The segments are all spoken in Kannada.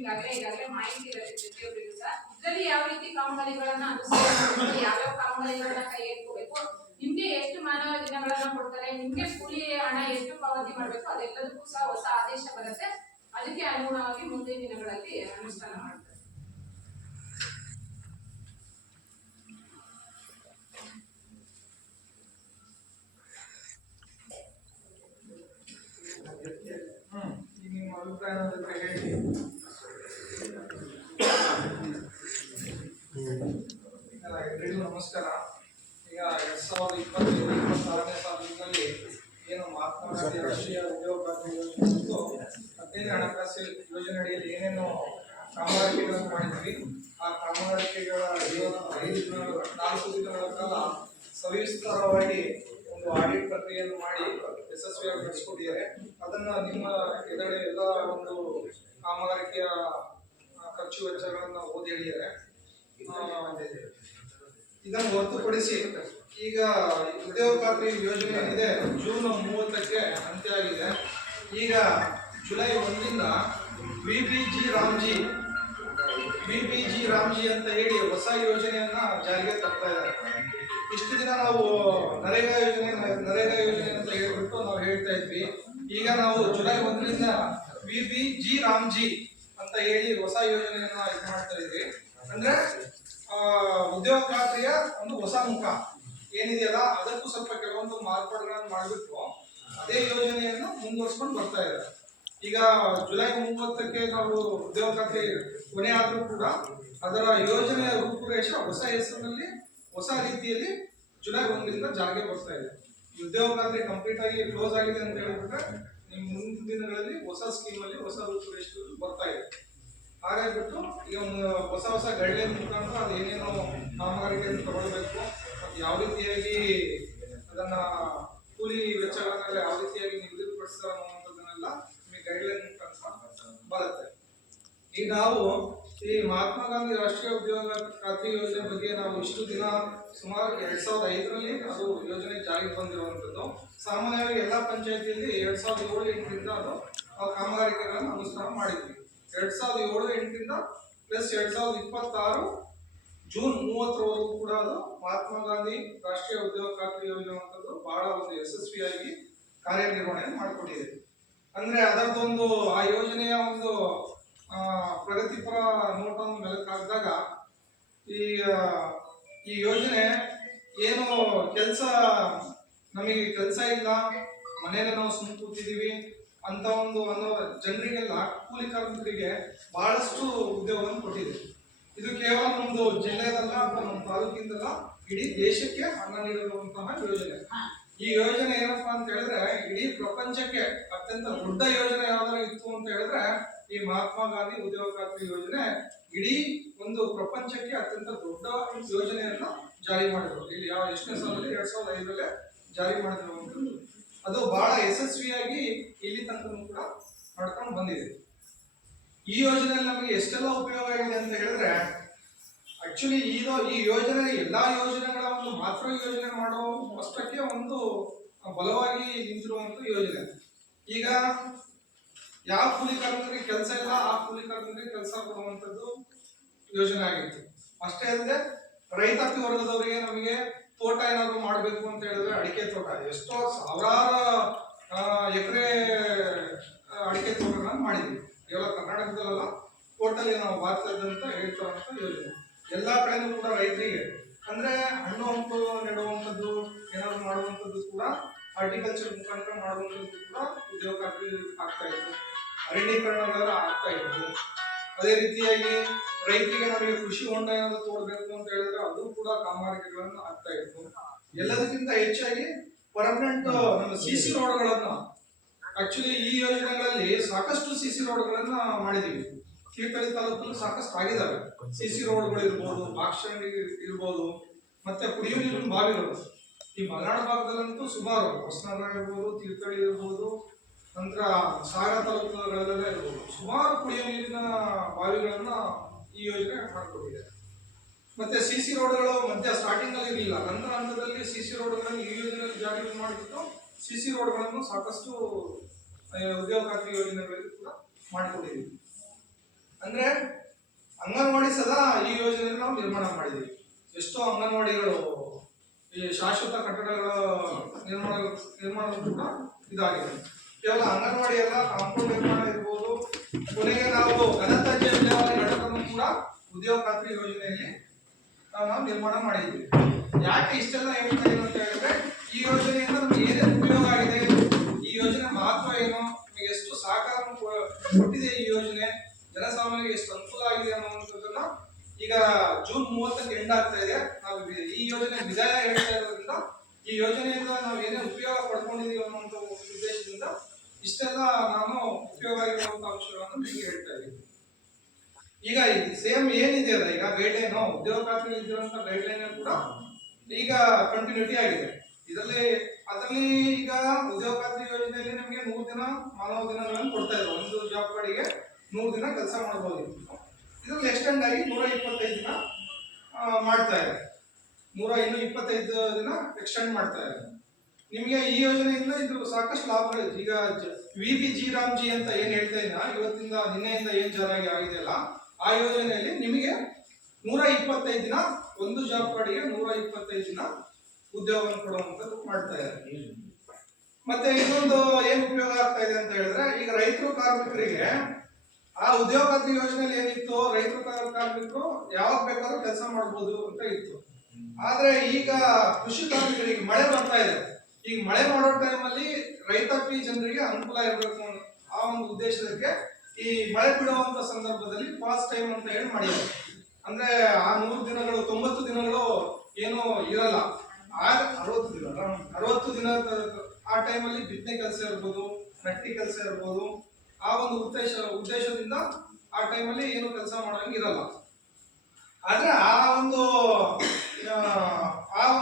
ಈಗಾಗಲೇ ಮಾಹಿತಿ ಇರುತ್ತೆ ಪ್ರತಿಯೊಬ್ಬರಿಗೂ ಸಹ. ಇದರಲ್ಲಿ ಯಾವ ರೀತಿ ಕಾಮಗಾರಿಗಳನ್ನ ಅನುಸರಿಸಬೇಕು, ಯಾವ್ಯಾವ ಕಾಮಗಾರಿಗಳನ್ನ ಕೈಗೆತ್ತಿಕೋಬೇಕು, ನಿಮ್ಗೆ ಎಷ್ಟು ಮಾನವ ದಿನಗಳನ್ನ ಕೊಡ್ತಾರೆ, ನಿಮ್ಗೆ ಕೂಲಿ ಹಣ ಎಷ್ಟು ಪಾವತಿ ಮಾಡಬೇಕು, ಅದೆಲ್ಲದಕ್ಕೂ ಸಹ ಹೊಸ ಆದೇಶ ಬರುತ್ತೆ. ಅದಕ್ಕೆ ಅನುಗುಣವಾಗಿ ಮುಂದಿನ ದಿನಗಳಲ್ಲಿ ಅನುಷ್ಠಾನ ಮಾಡ್ತಾರೆ. ನಿಮ್ಮ ಅಭಿಪ್ರಾಯದ ಬಗ್ಗೆ ಹೇಳಿ. ಎಲ್ಲರಿಗೂ ನಮಸ್ಕಾರ. ಈಗ 2025-26ನೇ ಸಾಲಿನಲ್ಲಿ ಏನು ಮಹಾತ್ಮ ಗಾಂಧಿ ರಾಷ್ಟ್ರೀಯ ಉದ್ಯೋಗ ಖಾತ್ರಿ ಯೋಜನೆ ಮತ್ತು 15ನೇ ಹಣಕಾಸು ಯೋಜನೆ ಅಡಿಯಲ್ಲಿ ಏನೇನು ಕಾಮಗಾರಿಕೆಗಳನ್ನು ಮಾಡಿದ್ವಿ, ಆ ಕಾಮಗಾರಿಕೆಗಳ 4 ದಿನಗಳ ಕಾಲ ಸವಿಸ್ತಾರವಾಗಿ ಒಂದು ಆಡಿಟ್ ಪ್ರಕ್ರಿಯೆಯನ್ನು ಮಾಡಿ ಯಶಸ್ವಿಯಾಗಿ ನಡೆಸಿಕೊಟ್ಟಿದ್ದಾರೆ. ಅದನ್ನ ನಿಮ್ಮ ಎದುರುಗಡೆ ಎಲ್ಲ ಒಂದು ಕಾಮಗಾರಿಕೆಯ ಖರ್ಚು ವೆಚ್ಚಗಳನ್ನು ಓದಿ ಹೇಳಿದ್ದಾರೆ. ಇದನ್ನು ಹೊರತುಪಡಿಸಿ ಈಗ ಉದ್ಯೋಗ ಖಾತ್ರಿ ಯೋಜನೆ ಏನಿದೆ ಜೂನ್ 30ಕ್ಕೆ ಅಂತ್ಯ ಆಗಿದೆ. ಈಗ ಜುಲೈ 1ರಿಂದ ವಿಬಿಜಿ ರಾಮ್ಜಿ ಅಂತ ಹೇಳಿ ಹೊಸ ಯೋಜನೆಯನ್ನ ಜಾರಿಗೆ ತರ್ತಾ ಇದ್ದಾರೆ. ಇಷ್ಟು ದಿನ ನಾವು ನರೇಗಾ ಯೋಜನೆ ಅಂತ ಹೇಳ್ಬಿಟ್ಟು ನಾವು ಹೇಳ್ತಾ ಇದ್ವಿ. ಈಗ ನಾವು ಜುಲೈ 1ರಿಂದ ವಿಬಿಜಿ ರಾಮ್ಜಿ ಅಂತ ಹೇಳಿ ಹೊಸ ಯೋಜನೆಯನ್ನ ಇದು ಮಾಡ್ತಾ ಇದ್ವಿ. ಅಂದ್ರೆ ಉದ್ಯೋಗ ಖಾತ್ರಿಯ ಒಂದು ಹೊಸ ಮುಖ ಏನಿದೆಯಲ್ಲ ಅದಕ್ಕೂ ಸ್ವಲ್ಪ ಕೆಲವೊಂದು ಮಾರ್ಪಾಡುಗಳನ್ನು ಮಾಡಿಬಿಟ್ಟು ಅದೇ ಯೋಜನೆಯನ್ನು ಮುಂದುವರ್ಸ್ಕೊಂಡು ಬರ್ತಾ ಇದ್ದಾರೆ. ಈಗ ಜುಲೈ 30ಕ್ಕೆ ನಾವು ಉದ್ಯೋಗ ಖಾತ್ರಿ ಕೊನೆ ಆದರೂ ಕೂಡ ಅದರ ಯೋಜನೆಯ ರೂಪುರೇಷೆ ಹೊಸ ಹೆಸರಿನಲ್ಲಿ ಹೊಸ ರೀತಿಯಲ್ಲಿ ಜುಲೈ 1ರಿಂದ ಜಾರಿಗೆ ಬರ್ತಾ ಇದೆ. ಉದ್ಯೋಗ ಖಾತ್ರಿ ಕಂಪ್ಲೀಟ್ ಆಗಿ ಕ್ಲೋಸ್ ಆಗಿದೆ ಅಂತ ಹೇಳಿಬಿಟ್ರೆ ನಿಮ್ಮ ಮುಂದಿನ ದಿನಗಳಲ್ಲಿ ಹೊಸ ಸ್ಕೀಮ್ ಅಲ್ಲಿ ಹೊಸ ರೂಪುರೇಷೆ ಬರ್ತಾ ಇದೆ. ಹಾಗಾಗ್ಬಿಟ್ಟು ಈಗ ಒಂದು ಹೊಸ ಗೈಡ್ಲೈನ್ ಮುಖಾಂತರ ಅದು ಏನೇನು ಕಾಮಗಾರಿಕೆಯನ್ನು ತಗೊಳ್ಬೇಕು ಮತ್ತು ಯಾವ ರೀತಿಯಾಗಿ ಅದನ್ನ ಕೂಲಿ ವೆಚ್ಚಗಳನ್ನೆಲ್ಲ ಯಾವ ರೀತಿಯಾಗಿ ನಿಗದಿಪಡಿಸ್ತಾರೆ ಅನ್ನುವಂಥದ್ದನ್ನೆಲ್ಲ ನಿಮಗೆ ಗೈಡ್ಲೈನ್ ಮುಖಾಂತರ ಬರುತ್ತೆ. ಈಗ ನಾವು ಈ ಮಹಾತ್ಮ ಗಾಂಧಿ ರಾಷ್ಟ್ರೀಯ ಉದ್ಯೋಗ ಖಾತ್ರಿ ಯೋಜನೆ ಬಗ್ಗೆ ನಾವು ಇಷ್ಟು ದಿನ ಸುಮಾರು 2005ರಲ್ಲಿ ಅದು ಯೋಜನೆ ಜಾರಿಗೆ ಬಂದಿರುವಂಥದ್ದು. ಸಾಮಾನ್ಯವಾಗಿ ಎಲ್ಲ ಪಂಚಾಯತಿಯಲ್ಲಿ 2007-8ರಿಂದ ಅದು ಕಾಮಗಾರಿಕೆಗಳನ್ನು ಅನುಷ್ಠಾನ ಮಾಡಿದ್ವಿ. 2007-8ರಿಂದ ಪ್ಲಸ್ 2026 ಜೂನ್ 30ರವರೆಗೂ ಕೂಡ ಅದು ಮಹಾತ್ಮ ಗಾಂಧಿ ರಾಷ್ಟ್ರೀಯ ಉದ್ಯೋಗ ಖಾತ್ರಿ ಯೋಜನೆ ಅಂತದ್ದು ಬಹಳ ಒಂದು ಯಶಸ್ವಿಯಾಗಿ ಕಾರ್ಯನಿರ್ವಹಣೆ ಮಾಡಿಕೊಟ್ಟಿದೆ. ಅಂದ್ರೆ ಅದರದೊಂದು ಆ ಯೋಜನೆಯ ಒಂದು ಪ್ರಗತಿಪರ ನೋಟವನ್ನು ಮೆಲುಕಾಕಿದಾಗ ಈ ಯೋಜನೆ ಏನು ನಮಗೆ ಕೆಲಸ ಇಲ್ಲ, ಮನೆಯಲ್ಲಿ ನಾವು ಸುಮ್ಮನೆ ಕೂತಿದ್ದೀವಿ ಅಂತ ಒಂದು ಅನ್ನೋ ಜನರಿಗೆಲ್ಲ ಕೂಲಿ ಕಾರ್ಮಿಕರಿಗೆ ಬಹಳಷ್ಟು ಉದ್ಯೋಗವನ್ನು ಕೊಟ್ಟಿದೆ. ಇದು ಕೇವಲ ನಮ್ದು ಜಿಲ್ಲೆಯಲ್ಲ ಅಥವಾ ನಮ್ಮ ತಾಲೂಕಿಂದಲ್ಲ, ಇಡೀ ದೇಶಕ್ಕೆ ಅನ್ನ ನೀಡಿರುವಂತಹ ಯೋಜನೆ. ಈ ಯೋಜನೆ ಏನಪ್ಪಾ ಅಂತ ಹೇಳಿದ್ರೆ ಇಡೀ ಪ್ರಪಂಚಕ್ಕೆ ಅತ್ಯಂತ ದೊಡ್ಡ ಯೋಜನೆ ಯಾವ್ದಾರು ಇತ್ತು ಅಂತ ಹೇಳಿದ್ರೆ ಈ ಮಹಾತ್ಮ ಗಾಂಧಿ ಉದ್ಯೋಗ ಖಾತ್ರಿ ಯೋಜನೆ ಇಡೀ ಒಂದು ಪ್ರಪಂಚಕ್ಕೆ ಅತ್ಯಂತ ದೊಡ್ಡ ಯೋಜನೆಯನ್ನ ಜಾರಿ ಮಾಡಿದ್ರು. ಇಲ್ಲಿ ಎಷ್ಟನೇ ಸಾಲದಲ್ಲಿ 2005ರಲ್ಲೇ ಜಾರಿ ಮಾಡಿರುವಂಥದ್ದು. ಅದು ಬಹಳ ಯಶಸ್ವಿಯಾಗಿ ಇಲ್ಲಿ ತನಕ ಕೂಡ ನಡ್ಕೊಂಡು ಬಂದಿದೆ. ಈ ಯೋಜನೆಯಲ್ಲಿ ನಮಗೆ ಎಷ್ಟೆಲ್ಲ ಉಪಯೋಗ ಇದೆ ಅಂತ ಹೇಳಿದ್ರೆ ಆಕ್ಚುಲಿ ಈ ಯೋಜನೆ ಎಲ್ಲಾ ಯೋಜನೆಗಳ ಒಂದು ಮಾತ್ರ ಯೋಜನೆ ಮಾಡೋ ಅಷ್ಟಕ್ಕೆ ಒಂದು ಬಲವಾಗಿ ನಿಂತಿರುವಂತ ಯೋಜನೆ. ಈಗ ಯಾವ ಕೂಲಿ ಕಾರ್ಮಿಕರಿಗೆ ಕೆಲಸ ಇಲ್ಲ ಆ ಕೂಲಿ ಕಾರ್ಮಿಕರಿಗೆ ಕೆಲಸ ಕೊಡುವಂತದ್ದು ಯೋಜನೆ ಆಗಿತ್ತು. ಅಷ್ಟೇ ಅಲ್ಲದೆ ರೈತಾಪಿ ವರ್ಗದವರಿಗೆ ನಮಗೆ ತೋಟ ಏನಾದ್ರು ಮಾಡಬೇಕು ಅಂತ ಹೇಳಿದ್ರೆ ಅಡಿಕೆ ತೋಟ ಎಷ್ಟೋ ಸಾವಿರಾರು ಎಕರೆ ಅಡಿಕೆ ತೋಟಗಳನ್ನು ಮಾಡಿದ್ವಿ. ಕೇವಲ ಕರ್ನಾಟಕದಲ್ಲ, ಟೋಟಲಿ ನಾವು ಭಾರತದಂತ ಹೇಳ್ತಾರಂತ ಯೋಜನೆ. ಎಲ್ಲಾ ಕಡೆನೂ ಕೂಡ ರೈತರಿಗೆ ಅಂದ್ರೆ ಹಣ್ಣು ಹಂಪಲು ನೆಡುವಂಥದ್ದು ಏನಾದ್ರು ಮಾಡುವಂಥದ್ದು ಕೂಡ ಹಾರ್ಟಿಕಲ್ಚರ್ ಮುಖಾಂತರ ಮಾಡುವಂಥದ್ದು ಕೂಡ ಉದ್ಯೋಗ ಖಾತ್ರಿ ಆಗ್ತಾ ಇತ್ತು. ಅರಣ್ಯೀಕರಣಗಳೆಲ್ಲ ಆಗ್ತಾ ಇತ್ತು. ಅದೇ ರೀತಿಯಾಗಿ ರೈತರಿಗೆ ನಮಗೆ ಕೃಷಿ ಹೊಂಡ ಏನಾದ್ರು ತೋಡಬೇಕು ಅಂತ ಹೇಳಿದ್ರೆ ಅದು ಕೂಡ ಕಾಮಗಾರಿಕೆಗಳನ್ನು ಆಗ್ತಾ ಇತ್ತು. ಎಲ್ಲದಕ್ಕಿಂತ ಹೆಚ್ಚಾಗಿ ಪರ್ಮನೆಂಟ್ ನಮ್ಮ ಸಿಸಿ ರೋಡ್ಗಳನ್ನ ಆಕ್ಚುಲಿ ಈ ಯೋಜನೆಗಳಲ್ಲಿ ಸಾಕಷ್ಟು ಸಿಸಿ ರೋಡ್ಗಳನ್ನ ಮಾಡಿದೀವಿ. ತೀರ್ಥಹಳ್ಳಿ ತಾಲೂಕಲ್ಲಿ ಸಾಕಷ್ಟು ಆಗಿದ್ದಾವೆ. ಸಿಸಿ ರೋಡ್ಗಳು ಇರ್ಬೋದು, ಬಾಕ್ಷಂಡಿ ಇರ್ಬೋದು, ಮತ್ತೆ ಕುಡಿಯುವ ನೀರಿನ ಬಾವಿಗಳು. ಈ ಮಲೆನಾಡು ಭಾಗದಲ್ಲಂತೂ ಸುಮಾರು ಹೊಸನಗರ ಇರ್ಬೋದು, ತೀರ್ಥಹಳ್ಳಿ ಇರ್ಬೋದು, ನಂತರ ಸಾಗರ ತಾಲೂಕುಗಳೆಲ್ಲ ಇರ್ಬೋದು, ಸುಮಾರು ಕುಡಿಯುವ ನೀರಿನ ಬಾವಿಗಳನ್ನ ಈ ಯೋಜನೆ ಮಾಡಿಕೊಟ್ಟಿದೆ. ಮತ್ತೆ ಸಿಸಿ ರೋಡ್ಗಳು ಮಧ್ಯ ಸ್ಟಾರ್ಟಿಂಗ್ ಅಲ್ಲಿ ಇರಲಿಲ್ಲ, ನಂತರ ಹಂತದಲ್ಲಿ ಸಿಸಿ ರೋಡ್ಗಳನ್ನು ಈ ಯೋಜನೆಯಲ್ಲಿ ಜಾರಿ ಮಾಡಿಬಿಟ್ಟು ಸಿಸಿ ರೋಡ್ಗಳನ್ನು ಸಾಕಷ್ಟು ಉದ್ಯೋಗ ಖಾತ್ರಿ ಯೋಜನೆಗಳಲ್ಲಿ ಕೂಡ ಮಾಡಿಕೊಟ್ಟಿದ್ದೀವಿ. ಅಂದ್ರೆ ಅಂಗನವಾಡಿ ಸದಾ ಈ ಯೋಜನೆಯನ್ನು ನಾವು ನಿರ್ಮಾಣ ಮಾಡಿದ್ವಿ. ಎಷ್ಟೋ ಅಂಗನವಾಡಿಗಳು ಈ ಶಾಶ್ವತ ಕಟ್ಟಡಗಳ ನಿರ್ಮಾಣ ಕೂಡ ಇದಾಗಿದೆ. ಕೇವಲ ಅಂಗನವಾಡಿ ಅಲ್ಲ, ಕಾಂಪೌಂಡ್ ನಿರ್ಮಾಣ ಇರ್ಬೋದು, ಕೊನೆಗೆ ನಾವು ಘನತ್ಯಾಜ್ಯ ವಿಲೇವಾರಿ ಘಟಕವನ್ನು ಕೂಡ ಉದ್ಯೋಗ ಖಾತ್ರಿ ಯೋಜನೆಯಲ್ಲಿ ನಾವು ನಿರ್ಮಾಣ ಮಾಡಿದ್ವಿ. ಯಾಕೆ ಇಷ್ಟೆಲ್ಲ ಹೇಳ್ತಾ ಇದ್ದೀವಿ ಅಂತ ಹೇಳಿದ್ರೆ, ಈ ಯೋಜನೆಯಿಂದ ನಮ್ಗೆ ಏನೇನು ಉಪಯೋಗ ಆಗಿದೆ, ಈ ಯೋಜನೆ ಮಹತ್ವ ಏನು, ನಮಗೆ ಎಷ್ಟು ಸಹಕಾರ ಕೊಟ್ಟಿದೆ ಈ ಯೋಜನೆ, ಜನಸಾಮಾನ್ಯರಿಗೆ ಎಷ್ಟು ಅನುಕೂಲ ಆಗಿದೆ ಅನ್ನುವಂಥದ್ದನ್ನ ಈಗ ಜೂನ್ 30ಕ್ಕೆ ಎಂಡ್ ಆಗ್ತಾ ಇದೆ. ನಾವು ಈ ಯೋಜನೆ ವಿದಾಯ ಹೇಳ್ತಾ ಇರೋದ್ರಿಂದ ಈ ಯೋಜನೆಯಿಂದ ನಾವು ಏನೇ ಉಪಯೋಗ ಪಡ್ಕೊಂಡಿದೀವಿ ಅನ್ನುವಂಥ ಉದ್ದೇಶದಿಂದ ಇಷ್ಟೆಲ್ಲ ನಾನು ಉಪಯೋಗ ಆಗಿರುವಂತ ಅಂಶಗಳನ್ನು ನಿಮಗೆ ಹೇಳ್ತಾ ಇದ್ದೀನಿ. ಈಗ ಸೇಮ್ ಏನಿದೆ ಅಲ್ಲ, ಈಗ ಗೈಡ್ಲೈನ್ ಉದ್ಯೋಗ ಖಾತ್ರಿ ಇದ್ದಿರುವಂತ ಗೈಡ್ಲೈನ್ ಕೂಡ ಈಗ ಕಂಟಿನ್ಯೂಟಿ ಆಗಿದೆ. ಅದರಲ್ಲಿ ಈಗ ಉದ್ಯೋಗ ಖಾತ್ರಿ ಯೋಜನೆಯಲ್ಲಿ ನಮಗೆ 100 ದಿನ ಮಾನವ ದಿನಗಳನ್ನು ಕೊಡ್ತಾ ಇದ್ರು. ಒಂದು ಜಾಬ್ ಕಾರ್ಡಿಗೆ 100 ದಿನ ಕೆಲಸ ಮಾಡಬಹುದು. ಇದ್ರಲ್ಲಿ ಎಕ್ಸ್ಟೆಂಡ್ ಆಗಿ 125 ದಿನ ಮಾಡ್ತಾ ಇದೆ. 125 ದಿನ ಎಕ್ಸ್ಟೆಂಡ್ ಮಾಡ್ತಾ ಇದೆ. ನಿಮಗೆ ಈ ಯೋಜನೆಯಿಂದ ಇದು ಸಾಕಷ್ಟು ಲಾಭಗಳಿದೆ. ಈಗ VBG ರಾಮ್ಜಿ ಅಂತ ಏನ್ ಹೇಳ್ತಾ ಇದ್ದ, ಇವತ್ತಿಂದ ನಿನ್ನೆಯಿಂದ ಏನ್ ಜಾರಿ ಆಗಿದೆಯಲ್ಲ, ಆ ಯೋಜನೆಯಲ್ಲಿ ನಿಮಗೆ 125 ದಿನ ಒಂದು ಜಾಬ್ ಕಾರ್ಡಿಗೆ 125 ದಿನ ಉದ್ಯೋಗವನ್ನು ಕೊಡುವಂಥದ್ದು ಮಾಡ್ತಾ ಇದ್ದಾರೆ. ಮತ್ತೆ ಇನ್ನೊಂದು ಏನ್ ಉಪಯೋಗ ಆಗ್ತಾ ಇದೆ ಅಂತ ಹೇಳಿದ್ರೆ, ಈಗ ರೈತರು ಕಾರ್ಮಿಕರಿಗೆ ಆ ಉದ್ಯೋಗ ಖಾತ್ರಿ ಯೋಜನೆಯಲ್ಲಿ ಏನಿತ್ತು, ರೈತರು ಕಾರ್ಮಿಕರು ಯಾವಾಗ ಬೇಕಾದ್ರೂ ಕೆಲಸ ಮಾಡಬಹುದು ಅಂತ ಇತ್ತು. ಆದ್ರೆ ಈಗ ಕೃಷಿ ಕಾರ್ಮಿಕರಿಗೆ ಮಳೆ ಬರ್ತಾ ಇದೆ. ಈಗ ಮಳೆ ಮಾಡೋ ಟೈಮಲ್ಲಿ ರೈತಾಪಿ ಜನರಿಗೆ ಅನುಕೂಲ ಇರಬೇಕು ಆ ಒಂದು ಉದ್ದೇಶಕ್ಕೆ ಈ ಮಳೆ ಬಿಡುವಂತ ಸಂದರ್ಭದಲ್ಲಿ ಪಾಸ್ ಟೈಮ್ ಅಂತ ಹೇಳಿ ಮಾಡಿದ್ದಾರೆ. ಅಂದ್ರೆ ಆ 100 ದಿನಗಳು 90 ದಿನಗಳು ಏನು ಇರಲ್ಲ, 60 ದಿನ ಆ ಟೈಮಲ್ಲಿ ಬಿತ್ತನೆ ಕೆಲಸ ಇರ್ಬೋದು, ನಟ್ಟಿ ಕೆಲಸ ಇರ್ಬೋದು, ಆ ಒಂದು ಉದ್ದೇಶದಿಂದ ಆ ಟೈಮಲ್ಲಿ ಏನು ಕೆಲಸ ಮಾಡೋಂಗೆ ಇರಲ್ಲ. ಆದ್ರೆ ಆ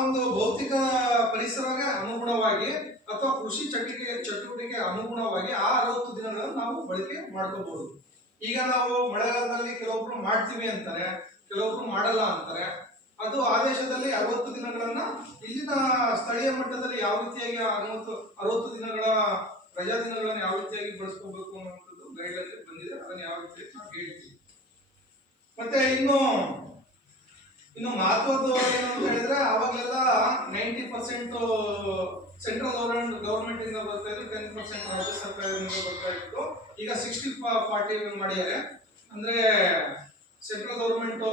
ಒಂದು ಭೌತಿಕ ಪರಿಸರಕ್ಕೆ ಅನುಗುಣವಾಗಿ ಅಥವಾ ಕೃಷಿ ಚಟುವಟಿಕೆ ಅನುಗುಣವಾಗಿ ಆ 60 ದಿನಗಳನ್ನು ನಾವು ಬಳಕೆ ಮಾಡ್ಕೋಬಹುದು. ಈಗ ನಾವು ಮಳೆಗಾಲದಲ್ಲಿ ಕೆಲವೊಬ್ರು ಮಾಡ್ತೀವಿ ಅಂತಾರೆ, ಕೆಲವೊಬ್ರು ಮಾಡಲ್ಲ ಅಂತಾರೆ. ಅದು ಆದೇಶದಲ್ಲಿ 60 ದಿನಗಳನ್ನ ಇಲ್ಲಿನ ಸ್ಥಳೀಯ ಮಟ್ಟದಲ್ಲಿ ಯಾವ ರೀತಿಯಾಗಿ 60 ದಿನಗಳ ರಜಾ ದಿನಗಳನ್ನು ಯಾವ ರೀತಿಯಾಗಿ ಬಳಸ್ಕೋಬೇಕು ಅನ್ನುವಂಥದ್ದು ಗೈಡ್ಲೈನ್ ಬಂದಿದೆ. ಅದನ್ನ ಯಾವ ರೀತಿ ನಾವು ಹೇಳ್ತೀವಿ. ಮತ್ತೆ ಇನ್ನು ಮಹತ್ವದ್ದು ಏನು ಅಂತ ಹೇಳಿದ್ರೆ, ಅವಾಗಲೆಲ್ಲ 90% ಸೆಂಟ್ರಲ್ ಗವರ್ಮೆಂಟ್ ಇಂದ ಬರ್ತಾ ಇದ್ರು, 10% ರಾಜ್ಯ ಸರ್ಕಾರದಿಂದ ಬರ್ತಾ ಇತ್ತು. ಈಗ 60-40 ಮಾಡಿದ್ದಾರೆ. ಅಂದ್ರೆ ಸೆಂಟ್ರಲ್ ಗವರ್ಮೆಂಟ್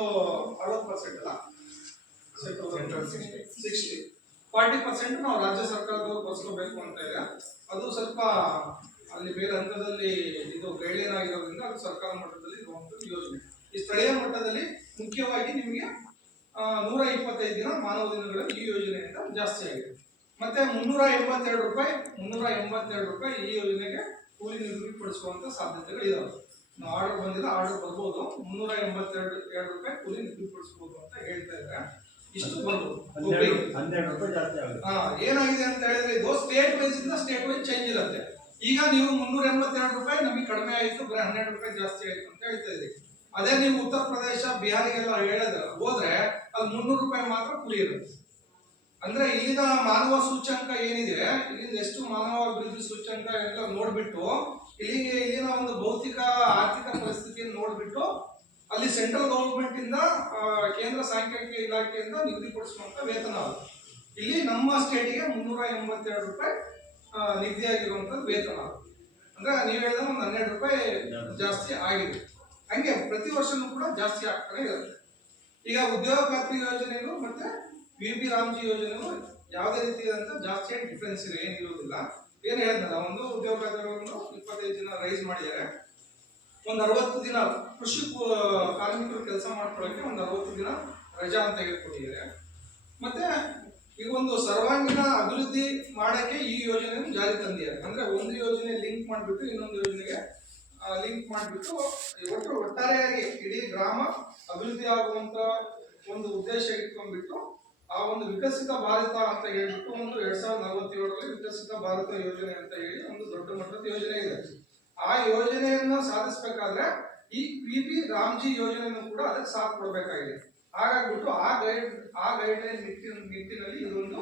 60% ಅಲ್ಲ, 40% ನಾವು ರಾಜ್ಯ ಸರ್ಕಾರದವರು ಬರ್ಸ್ಕೋಬೇಕು ಅಂತ ಇದೆ. ಅದು ಸ್ವಲ್ಪ ಅಲ್ಲಿ ಬೇರೆ ಹಂತದಲ್ಲಿ ಇದು ಗೈಡ್ಲೈನ್ ಆಗಿರೋದ್ರಿಂದ ಅದು ಸರ್ಕಾರ ಮಟ್ಟದಲ್ಲಿ ಇರುವಂತಹ ಯೋಜನೆ. ಈ ಸ್ಥಳೀಯ ಮಟ್ಟದಲ್ಲಿ ಮುಖ್ಯವಾಗಿ ನಿಮಗೆ 125 ದಿನ ಮಾನವ ದಿನಗಳು ಈ ಯೋಜನೆಯಿಂದ ಜಾಸ್ತಿ ಆಗಿದೆ. ಮತ್ತೆ 382 ರೂಪಾಯಿ ಈ ಯೋಜನೆಗೆ ಕೂಲಿ ನಿಗದಿಪಡಿಸುವಂತ ಸಾಧ್ಯತೆಗಳಿದಾವೆ. ಆರ್ಡರ್ ಬಂದಿಲ್ಲ, ಆರ್ಡರ್ ಬರ್ಬೋದು. 382 ರೂಪಾಯಿ ಕೂಲಿ ನಿಗದಿಪಡಿಸಬಹುದು ಅಂತ ಹೇಳ್ತಾ ಇದ್ದಾರೆ. ಇಷ್ಟು ಬರ್ಬೋದು. 12 ರೂಪಾಯಿ ಜಾಸ್ತಿ ಆಗುತ್ತೆ. ಏನಾಗಿದೆ ಅಂತ ಹೇಳಿದ್ರೆ, ಇದು ಸ್ಟೇಟ್ ವೈಸ್ ಇಂದ ಸ್ಟೇಟ್ ವೈಸ್ ಚೇಂಜ್ ಇರುತ್ತೆ. ಈಗ ನೀವು 382 ರೂಪಾಯಿ ನಮಗೆ ಕಡಿಮೆ ಆಯಿತು, ಬರೀ 12 ರೂಪಾಯಿ ಜಾಸ್ತಿ ಆಯಿತು ಅಂತ ಹೇಳ್ತಾ ಇದ್ದೀವಿ. ಅದೇ ನೀವು ಉತ್ತರ ಪ್ರದೇಶ, ಬಿಹಾರಿಗೆಲ್ಲ ಹೋದ್ರೆ ಅಲ್ಲಿ 300 ರೂಪಾಯಿ ಮಾತ್ರ ಕೂಲಿ ಇರುತ್ತೆ. ಅಂದ್ರೆ ಇಲ್ಲಿನ ಮಾನವ ಸೂಚ್ಯಂಕ ಏನಿದೆ, ಇಲ್ಲಿಂದ ಎಷ್ಟು ಮಾನವ ಅಭಿವೃದ್ಧಿ ಸೂಚ್ಯಂಕ ಎಲ್ಲ ನೋಡ್ಬಿಟ್ಟು, ಇಲ್ಲಿನ ಒಂದು ಭೌತಿಕ ಆರ್ಥಿಕ ಪರಿಸ್ಥಿತಿಯನ್ನು ನೋಡ್ಬಿಟ್ಟು ಅಲ್ಲಿ ಸೆಂಟ್ರಲ್ ಗವರ್ಮೆಂಟ್ ಇಂದ ಕೇಂದ್ರ ಸಾಂಖ್ಯಿಕ ಇಲಾಖೆಯಿಂದ ನಿಗದಿಪಡಿಸುವಂತ ವೇತನ ಅದು. ಇಲ್ಲಿ ನಮ್ಮ ಸ್ಟೇಟಿಗೆ 382 ರೂಪಾಯಿ ನಿಗದಿಯಾಗಿರುವಂತದ್ದು ವೇತನ. ಅಂದ್ರೆ ನೀವು ಹೇಳಿದ ಒಂದು 12 ರೂಪಾಯಿ ಜಾಸ್ತಿ ಆಗಿದೆ. ಹಂಗೆ ಪ್ರತಿ ವರ್ಷನೂ ಕೂಡ ಜಾಸ್ತಿ ಆಗ್ತಾನೆ ಇರುತ್ತೆ. ಈಗ ಉದ್ಯೋಗ ಖಾತ್ರಿ ಯೋಜನೆಗೂ ಮತ್ತೆ VB ರಾಮ್ಜಿ ಯೋಜನೆಗೂ ಯಾವುದೇ ರೀತಿಯಾದಂತ ಜಾಸ್ತಿ ಡಿಫ್ರೆನ್ಸ್ ಇದೆ, ಏನಿರೋದಿಲ್ಲ. ಏನ್ ಹೇಳಿದ್ನಲ್ಲ, ಒಂದು ಉದ್ಯೋಗ ಖಾತ್ರಿಗಳನ್ನು 25 ದಿನ ರೈಸ್ ಮಾಡಿದ್ದಾರೆ. ಒಂದು 60 ದಿನ ಕೃಷಿ ಕಾರ್ಮಿಕರು ಕೆಲಸ ಮಾಡ್ಕೊಳ್ಳೋಕೆ ಒಂದು 60 ದಿನ ರಜಾ ಅಂತ ಹೇಳ್ಕೊಟ್ಟಿದ್ದಾರೆ. ಮತ್ತೆ ಈಗ ಒಂದು ಸರ್ವಾಂಗೀಣ ಅಭಿವೃದ್ಧಿ ಮಾಡಕ್ಕೆ ಈ ಯೋಜನೆಯನ್ನು ಜಾರಿ ತಂದಿದ್ದಾರೆ. ಅಂದ್ರೆ ಒಂದು ಯೋಜನೆ ಲಿಂಕ್ ಮಾಡಿಬಿಟ್ಟು ಇನ್ನೊಂದು ಯೋಜನೆಗೆ ಲಿಂಕ್ ಮಾಡಿಬಿಟ್ಟು ಒಟ್ಟಾರೆಯಾಗಿ ಇಡೀ ಗ್ರಾಮ ಅಭಿವೃದ್ಧಿ ಆಗುವಂತ ಒಂದು ಉದ್ದೇಶ ಇಟ್ಕೊಂಡ್ಬಿಟ್ಟು ಆ ಒಂದು ವಿಕಸಿತ ಭಾರತ ಅಂತ ಹೇಳ್ಬಿಟ್ಟು ಒಂದು 2047ರಲ್ಲಿ ವಿಕಸಿತ ಭಾರತ ಯೋಜನೆ ಅಂತ ಹೇಳಿ ಒಂದು ದೊಡ್ಡ ಮಟ್ಟದ ಯೋಜನೆ ಇದೆ. ಆ ಯೋಜನೆಯನ್ನ ಸಾಧಿಸಬೇಕಾದ್ರೆ ಈ VB ರಾಮ್ಜಿ ಯೋಜನೆಯನ್ನು ಕೂಡ ಅದಕ್ಕೆ ಸಾಥ್ ಕೊಡಬೇಕಾಗಿದೆ. ಹಾಗಾಗ್ಬಿಟ್ಟು ಆ ಗೈಡ್ಲೈನ್ ನಿಟ್ಟಿನಲ್ಲಿ ಇದೊಂದು